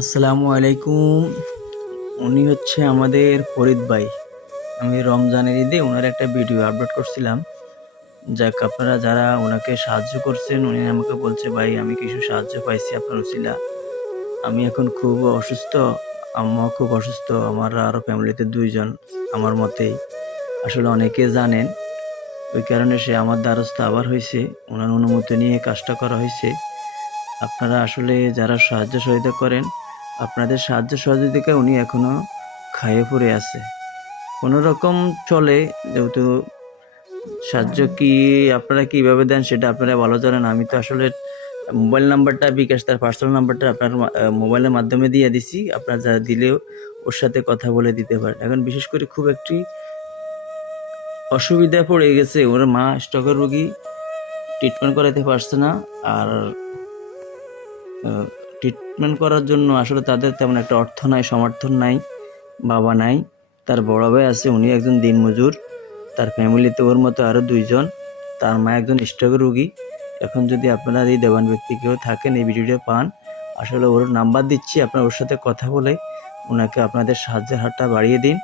আসসালামু আলাইকুম। উনি হচ্ছে আমাদের ফরিদ ভাই। আমি রমজানের ঈদে ওনার একটা ভিডিও আপলোড করছিলাম। যাক, আপনারা যারা ওনাকে সাহায্য করছেন, উনি আমাকে বলছে, ভাই আমি কিছু সাহায্য পাইছি আপনার উছিলা। আমি এখন খুব অসুস্থ, আম্মাও খুব অসুস্থ, আমার আরও ফ্যামিলিতে 2 জন আমার মতেই। আসলে অনেকে জানেন, ওই কারণে সে আমার দ্বারস্থ আবার হয়েছে। ওনার অনুমতি নিয়ে কাজটা করা হয়েছে। আপনারা আসলে যারা সাহায্য সহযোগিতা করেন, আপনাদের সাহায্য সহযোগিতায় উনি এখনো খায়ে পড়ে আছে। কোনো রকম চলে, যেহেতু সাহায্য কি আপনারা কিভাবে দেন সেটা আপনারা ভালো জানেন। আমি তো আসলে মোবাইল নাম্বারটা, বিকাশ তার পার্সোনাল নাম্বারটা আপনার মোবাইলের মাধ্যমে দিয়ে দিছি। আপনারা যা দিলেও ওর সাথে কথা বলে দিতে পারেন। এখন বিশেষ করে খুব একটি অসুবিধায় পড়ে গেছে, ওর মা স্ট্রোকের রোগী, ট্রিটমেন্ট করাতে পারছে না। আর ট্রিটমেন্ট করার জন্য আসলে তাদের তেমন একটা অর্থ নাই, সমর্থন নাই, বাবা নাই। তার বড় ভাই আছে, উনি একজন দিনমজুর। তার ফ্যামিলিতে ওর মতো আরও 2 জন। তার মা একজন স্ট্রোকের রোগী। এখন যদি আপনারা এই দেবান ব্যক্তি কেউ থাকেন, এই ভিডিওটা পান, আসলে ওর নাম্বার দিচ্ছি, আপনারা ওর সাথে কথা বলে ওনাকে আপনাদের সাহায্যের হাতটা বাড়িয়ে দিন।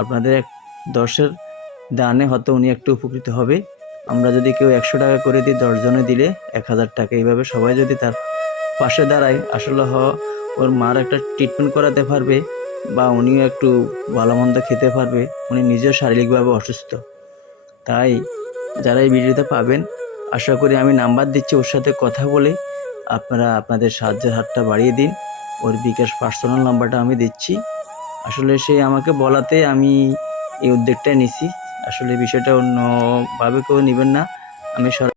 আপনাদের 10-এর দানে হয়তো উনি একটু উপকৃত হবে। আমরা যদি কেউ 100 টাকা করে দিই, 10 জনে দিলে 1000 টাকা। এইভাবে সবাই যদি তার পাশে দাঁড়ায়, আসলে ওর মার একটা ট্রিটমেন্ট করাতে পারবে, বা উনিও একটু ভালো মন্দ খেতে পারবে। উনি নিজেও শারীরিকভাবে অসুস্থ। তাই যারা এই ভিডিওতে পাবেন, আশা করি আমি নাম্বার দিচ্ছি, ওর সাথে কথা বলে আপনারা আপনাদের সাহায্যের হাতটা বাড়িয়ে দিন। ওর বিকাশ পার্সোনাল নাম্বারটা আমি দিচ্ছি। আসলে সে আমাকে বলাতে আমি এই উদ্যোগটা নিছি। আসলে বিষয়টা অন্যভাবে কেউ নেবেন না। আমি